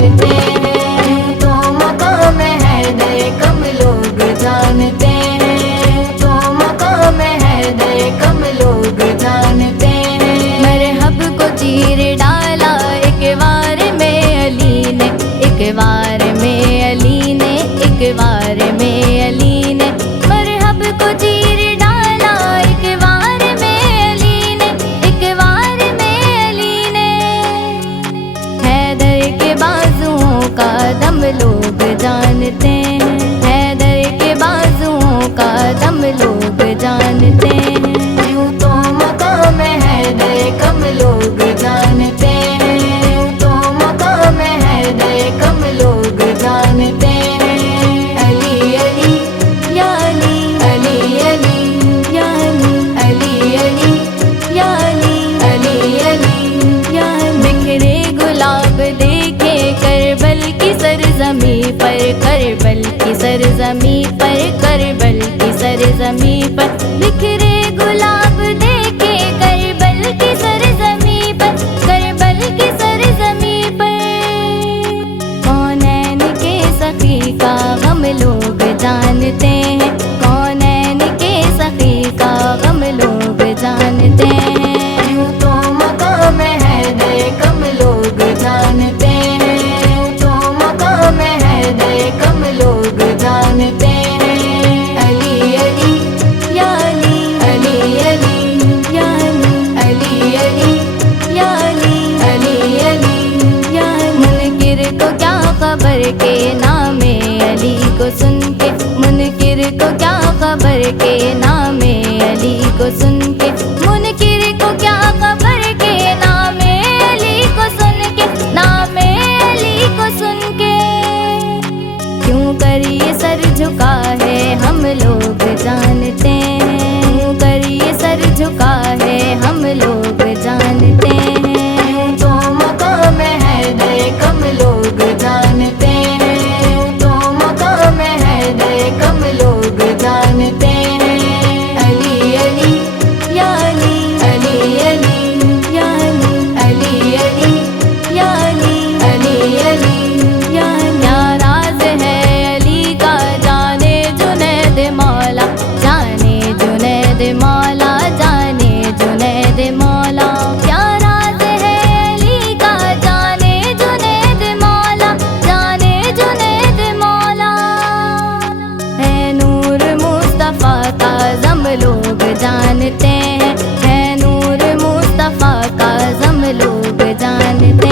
جانتے ہیں، تو مقام حیدر کم لوگ جانتے ہیں، تو مقام حیدر کم لوگ جانتے ہیں۔ مرحب کو چیر ڈالا ایک بار میں علی نے، ایک بار میں علی نے، ایک بار میں علی نے مرحب کو چیر ڈالا ایک بار میں علی نے، ایک بار میں علی نے۔ حیدر کے بازوؤں کا دم لوگ جانتے ہیں، حیدر کے بازوؤں کا دم لوگ جانتے ہیں۔ یوں تو مقام حیدر کم لوگ جانتے ہیں، یوں تو مقام حیدر کم لوگ جانتے ہیں۔ علی علی یا علی، علی علی یا علی، علی علی یا علی، علی علی یا علی۔ بکھرے گلاب دیکھے کربل کی سرزمیں پر، کربل کی سرزمیں پر، کربل کی سرزمیں پر بکھرے گلاب دیکھے کربل کی سرزمیں پر، کربل کی سرزمیں پر۔ کونین کے سخی کا غم لوگ جانتے ہیں، کونین کے سخی کا غم لوگ جانتے ہیں۔ یوں تو مقام حیدر کم لوگ جانتے ہیں، یوں تو مقام حیدر کم لوگ جانتے ہیں۔ علی علی یا علی، علی علی یا علی، علی علی یا علی، علی علی یا علی۔ منکر کو کیا خبر کے نام علی کو سن کے، منکر کو کیا خبر کے نام علی کو سن کے، منکر کو کیا خبر کے نام علی کو سن کے، نام علی کو سن کے۔ کیوں کر یہ سر جھکا ہے ہم لوگ جانتے ہیں، کیوں کر یہ سر جھکا ہے ہم لوگ جانتے ہیں۔ یوں تو مقام حیدر کم لوگ جانتے ہیں، یوں تو مقام حیدر کم لوگ جانتے ہیں۔ علی علی یا علی، علی علی یا علی، علی علی یا علی، علی علی یا علی۔ کیا راز ہے علی کا جانے جنید مولا، جانے جنید مولا، جانے جنید مولا۔ کیا راز ہے علی کا جانے جنید مولا، جانے جنید مولا۔ ہے نور مصطفیٰ کا غم لوگ جانتے ہیں، ہے نور مصطفیٰ کا غم لوگ جانتے ہیں۔